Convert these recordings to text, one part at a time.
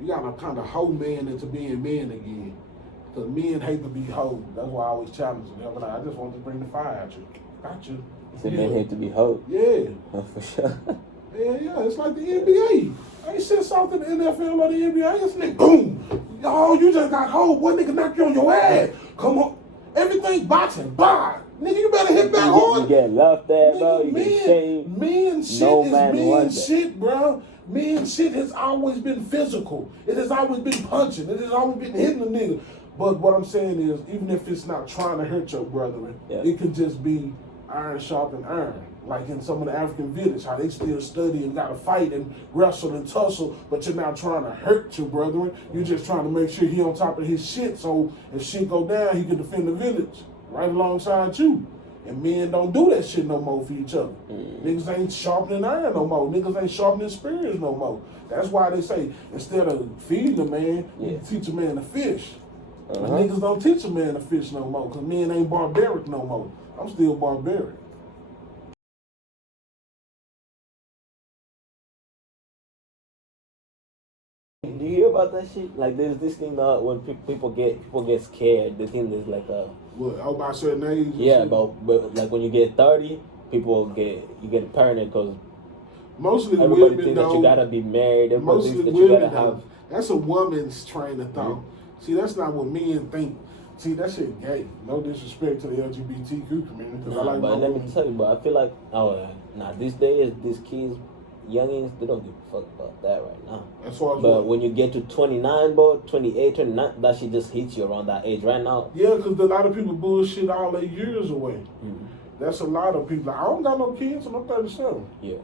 You gotta kind of hoe men into being men again. Because men hate to be hoed. That's why I always challenge them. But I just want to bring the fire at you. Got you. So men hate to be hoed. Yeah. For sure. Yeah, it's like the NBA. Ain't shit soft in the NFL or the NBA. It's like, boom. Yo, you just got hold. Boy, nigga knock you on your ass. Come on. Everything boxing. Bah. Nigga, you better hit back hard. You get laughed at, bro. You get shaved. Men shit no is man men shit, bro. Men shit has always been physical. It has always been punching. It has always been hitting the nigga. But what I'm saying is, even if it's not trying to hurt your brethren, it could just be iron sharpened iron. Like in some of the African village, how they still study and gotta fight and wrestle and tussle, but you're not trying to hurt your brethren. You're just trying to make sure he on top of his shit, so if shit go down, he can defend the village right alongside you. And men don't do that shit no more for each other. Niggas ain't sharpening iron no more. Niggas ain't sharpening spears no more. That's why they say, instead of feeding a man, you teach a man to fish. But niggas don't teach a man to fish no more, because men ain't barbaric no more. I'm still barbaric. Do you hear about that shit? Like there's this thing when people get scared. They think there's like a about certain age. Yeah, but like when you get 30, you get paranoid because mostly everybody women thinks that you gotta be married. Everybody thinks that you gotta have. That's a woman's train of thought. See, that's not what men think. See, that shit gay. No disrespect to the LGBTQ community. But let me tell you, but I feel like these days these kids. Youngins, they don't give a fuck about that right now. As far as but when you get to 29, bro, 28, 29, that shit just hits you around that age right now. Yeah, because a lot of people bullshit all their years away. That's a lot of people. I don't got no kids and I'm 37. Yeah.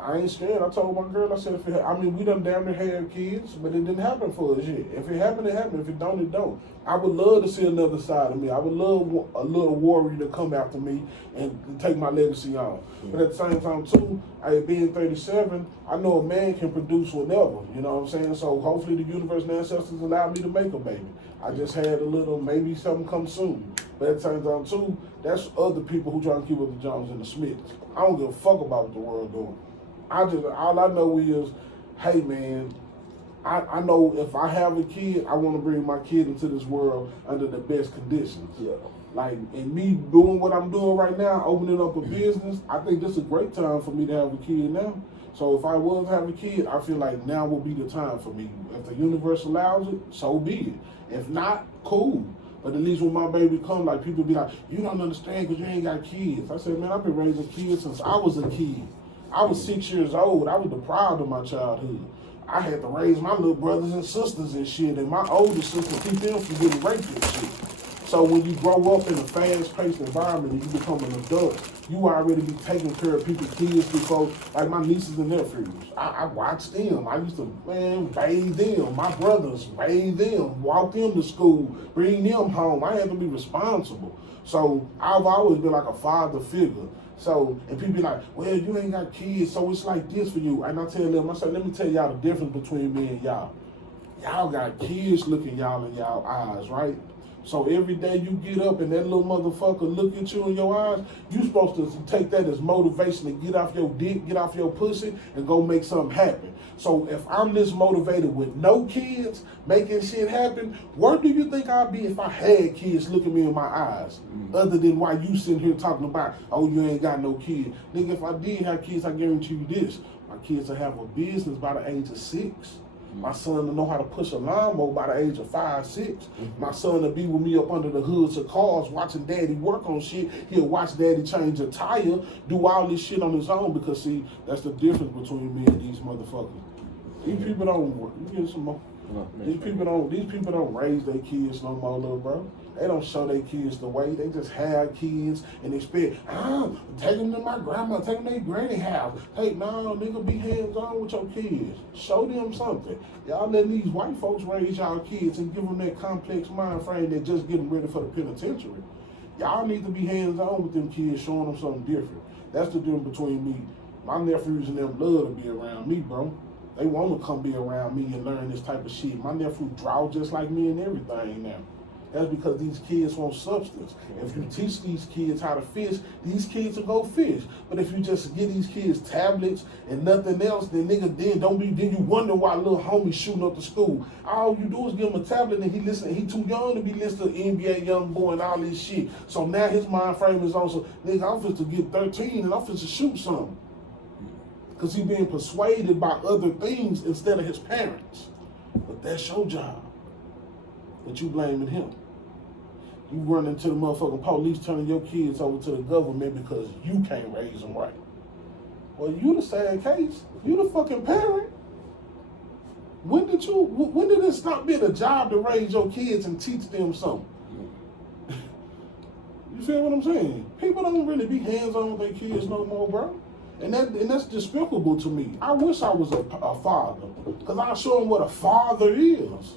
I ain't scared. I told my girl, I said, we done damn near had kids, but it didn't happen for us yet. If it happened, it happened. If it don't, it don't. I would love to see another side of me. I would love a little warrior to come after me and take my legacy on. But at the same time, too, being 37, I know a man can produce whatever. You know what I'm saying? So hopefully the universe and ancestors allow me to make a baby. I just had a little, maybe something come soon. But at the same time, too, that's other people who trying to keep up the Jones and the Smiths. I don't give a fuck about what the world doing. All I know is, hey man, I know if I have a kid, I want to bring my kid into this world under the best conditions. Yeah. Like, and me doing what I'm doing right now, opening up a business, I think this is a great time for me to have a kid now. So if I was to have a kid, I feel like now will be the time for me. If the universe allows it, so be it. If not, cool. But at least when my baby come, like people be like, you don't understand because you ain't got kids. I said, man, I've been raising kids since I was a kid. I was 6 years old. I was deprived of my childhood. I had to raise my little brothers and sisters and shit, and my older sister keep them from getting raped and shit. So when you grow up in a fast-paced environment and you become an adult, you already be taking care of people's kids before, like my nieces and nephews. I watched them. I used to, bathe them. My brothers, bathe them, walk them to school, bring them home. I had to be responsible. So I've always been like a father figure. So, and people be like, well, you ain't got kids, so it's like this for you. And I tell them, I say, let me tell y'all the difference between me and y'all. Y'all got kids looking y'all in y'all eyes, right? So every day you get up and that little motherfucker look at you in your eyes, you supposed to take that as motivation to get off your dick, get off your pussy, and go make something happen. So if I'm this motivated with no kids, making shit happen, where do you think I'd be if I had kids looking me in my eyes? Other than why you sitting here talking about, oh, you ain't got no kids. Nigga, if I did have kids, I guarantee you this. My kids will have a business by the age of 6. My son will know how to push a lawnmower by the age of 5, 6. My son will be with me up under the hoods of cars watching daddy work on shit. He'll watch daddy change a tire, do all this shit on his own because, see, that's the difference between me and these motherfuckers. These people don't work. You get some more. These people don't raise their kids no more, little bro. They don't show their kids the way. They just have kids and expect, take them to my grandma, take them to their granny house. Hey, no, nigga, be hands-on with your kids. Show them something. Y'all let these white folks raise y'all kids and give them that complex mind frame that just getting ready for the penitentiary. Y'all need to be hands-on with them kids, showing them something different. That's the difference between me. My nephews and them love to be around me, bro. They want to come be around me and learn this type of shit. My nephew draw just like me and everything now. That's because these kids want substance. If you teach these kids how to fish, these kids will go fish. But if you just give these kids tablets and nothing else, then then you wonder why little homies shooting up the school. All you do is give him a tablet and he too young to be listening to NBA Young Boy and all this shit. So now his mind frame is on, so nigga, I'm finna to get 13 and I'm finna to shoot something. Because he being persuaded by other things instead of his parents. But that's your job. But you blaming him. You run into the motherfucking police turning your kids over to the government because you can't raise them right. Well, you the sad case. You the fucking parent. When did it stop being a job to raise your kids and teach them something? You feel what I'm saying? People don't really be hands-on with their kids no more, bro. And that's despicable to me. I wish I was a father, because I show them what a father is.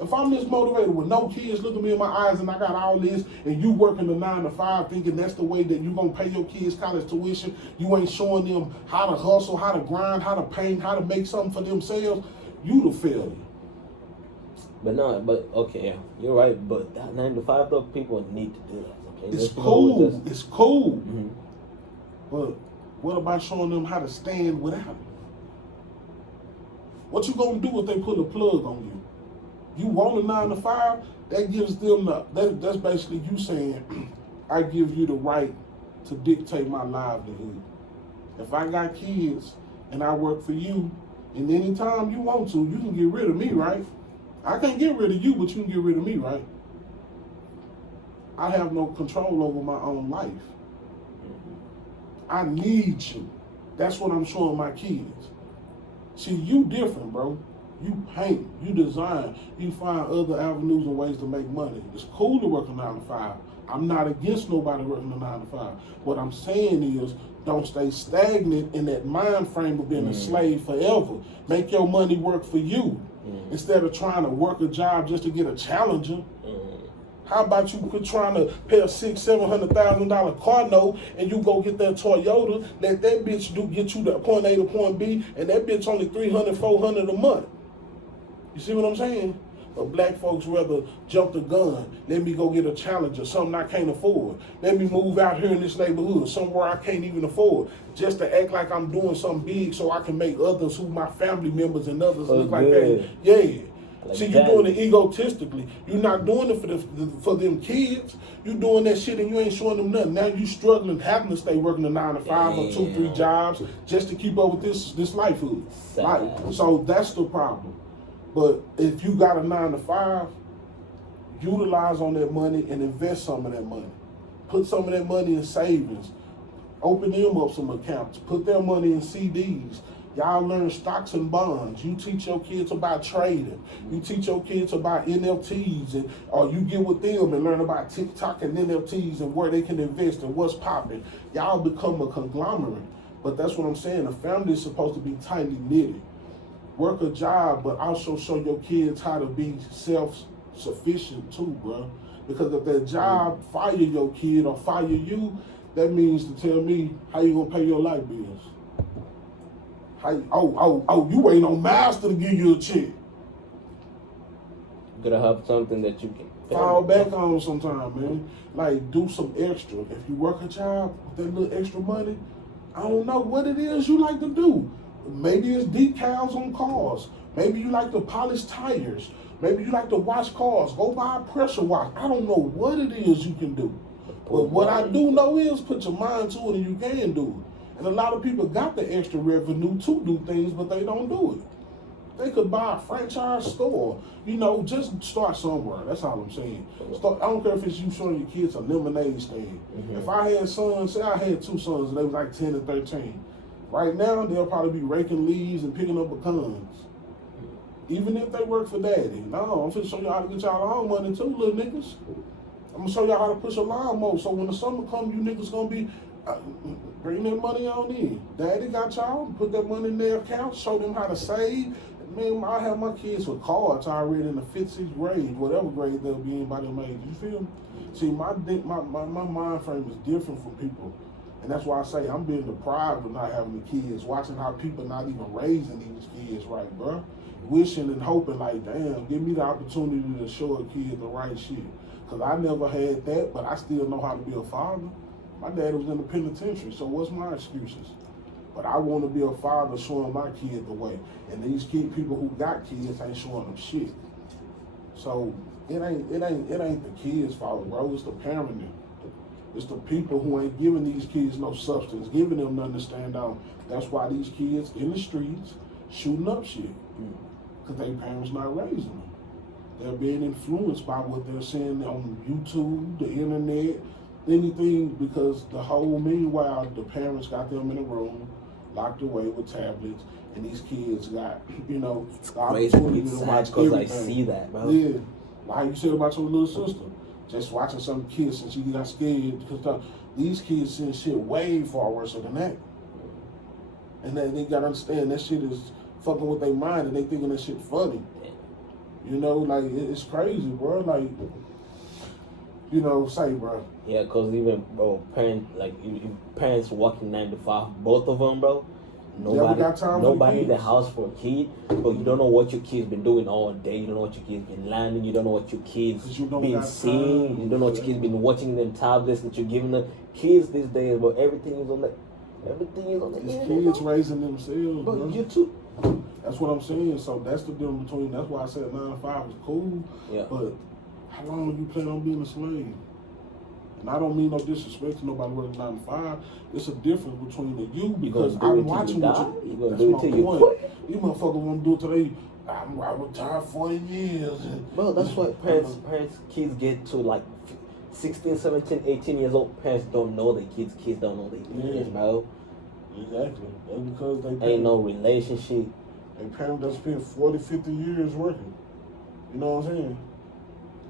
If I'm this motivated with no kids looking me in my eyes and I got all this, and you working the 9 to 5 thinking that's the way that you gonna pay your kids college tuition, you ain't showing them how to hustle, how to grind, how to paint, how to make something for themselves, you the failure. But okay, you're right. But that 9 to 5 though, people need to do that. Okay, it's cool. It's cool. Mm-hmm. But what about showing them how to stand without it? What you gonna do if they put a plug on you? You want a 9 to 5? That gives them that's basically you saying, I give you the right to dictate my livelihood. If I got kids and I work for you, and anytime you want to, you can get rid of me, right? I can't get rid of you, but you can get rid of me, right? I have no control over my own life. I need you. That's what I'm showing my kids. See, you different, bro. You paint, you design, you find other avenues and ways to make money. It's cool to work a 9 to 5. I'm not against nobody working a 9 to 5. What I'm saying is, don't stay stagnant in that mind frame of being a slave forever. Make your money work for you instead of trying to work a job just to get a challenger. How about you quit trying to pay a $600,000-$700,000 car note and you go get that Toyota, let that bitch get you to point A to point B, and that bitch only $300, $400 a month. You see what I'm saying? But black folks rather jump the gun. Let me go get a Challenger, something I can't afford. Let me move out here in this neighborhood, somewhere I can't even afford, just to act like I'm doing something big so I can make others who my family members and others look like that. Yeah. Like see, you're doing it egotistically. You're not doing it for them kids. You're doing that shit and you ain't showing them nothing. Now you struggling, having to stay working a 9 to 5 or 2, 3 jobs just to keep up with this lifehood. Like, so that's the problem. But if you got a 9 to 5, utilize on that money and invest some of that money. Put some of that money in savings. Open them up some accounts. Put their money in CDs. Y'all learn stocks and bonds. You teach your kids about trading. You teach your kids about NFTs, or you get with them and learn about TikTok and NFTs and where they can invest and what's popping. Y'all become a conglomerate. But that's what I'm saying. A family is supposed to be tightly knitted. Work a job, but also show your kids how to be self-sufficient too, bro. Because if that job fire your kid or fire you, that means to tell me how you gonna pay your light bills. You waiting on master to give you a check. You gotta have something that you can fall back on sometime, man. Like, do some extra. If you work a job with that little extra money, I don't know what it is you like to do. Maybe it's decals on cars. Maybe you like to polish tires. Maybe you like to wash cars. Go buy a pressure wash. I don't know what it is you can do. But what I do know is put your mind to it and you can do it. And a lot of people got the extra revenue to do things, but they don't do it. They could buy a franchise store. You know, just start somewhere. That's all I'm saying. I don't care if it's you showing your kids a lemonade stand. If I had sons, say I had 2 sons and they was like 10 and 13. Right now, they'll probably be raking leaves and picking up pecans. Even if they work for daddy. No, I'm finna show y'all how to get y'all own money too, little niggas. I'm gonna show y'all how to push a lawnmower. So when the summer comes, you niggas gonna be bring that money on in. Daddy got y'all, put that money in their account, show them how to save. Man, I have my kids with cards already in the 5th, 6th grade, whatever grade they'll be in by them age. You feel me? See, my mind frame is different from people. And that's why I say I'm being deprived of not having the kids, watching how people not even raising these kids right, bro. wishing and hoping like, damn, give me the opportunity to show a kid the right shit. Cause I never had that, but I still know how to be a father. My dad was in the penitentiary, so what's my excuses? But I want to be a father showing my kid the way. And these people who got kids ain't showing them shit. So it ain't the kids' fault, bro. It's the parenting. It's the people who ain't giving these kids no substance, giving them nothing to stand on. That's why these kids in the streets shooting up shit. Because their parents not raising them. They're being influenced by what they're seeing on YouTube, the internet, anything, because the whole meanwhile, the parents got them in a room, locked away with tablets, and these kids got, you know, it's the opportunity to watch because everything. I see that, bro. Yeah. Like you said about your little sister. Just watching some kids and she got scared because these kids seeing shit way far worse than that. And they gotta understand that shit is fucking with their mind and they thinking that shit funny. You know, like, it's crazy, bro. Like, you know, say, bro. Yeah, because even, bro, parents working 9 to 5, both of them, bro. Nobody in the house for a kid, but you don't know what your kid's been doing all day. You don't know what your kid's been learning. You don't know what your kid's been seeing. You don't know what your kid's been watching them tablets that you're giving them. Kids these days, but everything is on the These internet, kids bro. raising themselves, Bro, bro. you too. That's what I'm saying. So that's the difference between. That's why I said 9 to 5 is cool. Yeah. But how long do you plan on being a slave? And I don't mean no disrespect to nobody working 9 to 5. It's a difference between the you because I'm watching what you you. gonna That's do it my till you point. quit. You motherfuckers want to do it till they. I retired 40 years. Bro, that's what kids get to like 16, 17, 18 years old. Parents don't know their kids. Kids don't know their kids, bro. Exactly. That's because they ain't no relationship. They parents that spent 40, 50 years working. You know what I'm saying?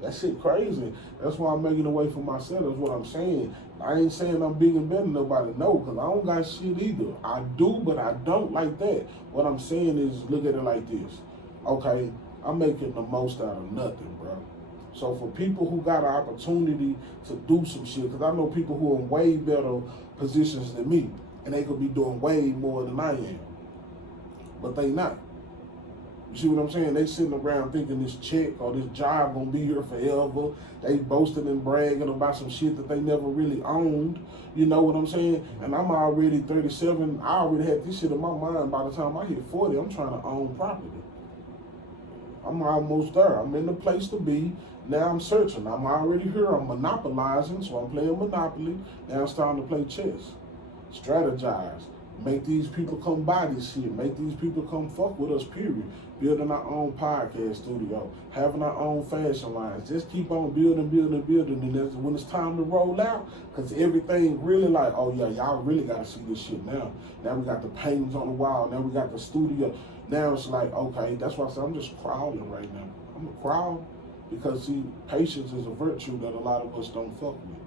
That shit crazy. That's why I'm making away for myself. That's what I'm saying. I ain't saying I'm big and better than nobody. No, because I don't got shit either. I do, but I don't like that. What I'm saying is, look at it like this. Okay, I'm making the most out of nothing, bro. So for people who got an opportunity to do some shit, because I know people who are in way better positions than me, and they could be doing way more than I am. But they not. You see what I'm saying? They sitting around thinking this check or this job gonna be here forever. They boasting and bragging about some shit that they never really owned. You know what I'm saying? And I'm already 37. I already had this shit in my mind. By the time I hit 40, I'm trying to own property. I'm almost there. I'm in the place to be. Now I'm searching. I'm already here. I'm monopolizing, so I'm playing Monopoly. Now it's time to play chess. Strategize. Make these people come buy this shit. Make these people come fuck with us, period. Building our own podcast studio. Having our own fashion lines. Just keep on building. And that's when it's time to roll out, because everything really like, oh yeah, y'all really got to see this shit now. Now we got the paintings on the wall. Now we got the studio. Now it's like, okay, that's why I said I'm just crawling right now. I'm a crawl because, see, patience is a virtue that a lot of us don't fuck with.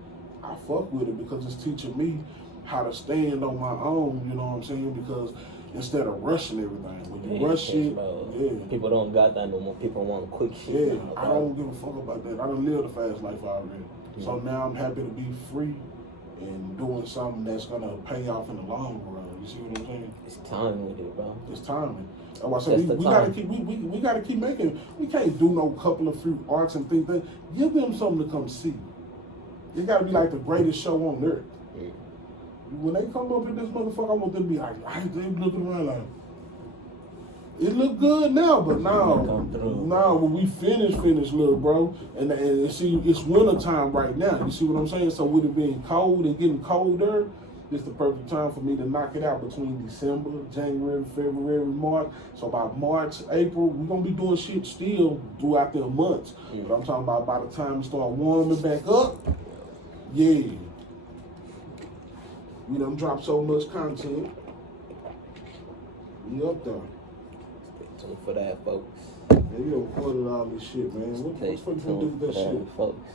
I fuck with it because it's teaching me how to stand on my own, you know what I'm saying? Because instead of rushing everything, when you rush shit, people don't got that no more. People want quick shit. Yeah, I don't give a fuck about that. I done lived a fast life already. So now I'm happy to be free and doing something that's gonna pay off in the long run. You see what I'm saying? It's timing with it, bro. It's timing. That's why I said we gotta keep making. We can't do no couple of fruit arts and things. Give them something to come see. It gotta be like the greatest show on earth. Yeah. When they come up in this motherfucker, I want them to be like, they looking around like, it look good now, but now, when we finish, little bro, and see, it's winter time right now. You see what I'm saying? So with it being cold and getting colder, it's the perfect time for me to knock it out between December, January, February, March. So by March, April, we're going to be doing shit still throughout the months. But I'm talking about by the time it start warming back up, yeah. We done dropped so much content. We up there. Stay tuned for that, folks. Man, we done recorded all this shit, man. What's supposed to do with that shit? Folks.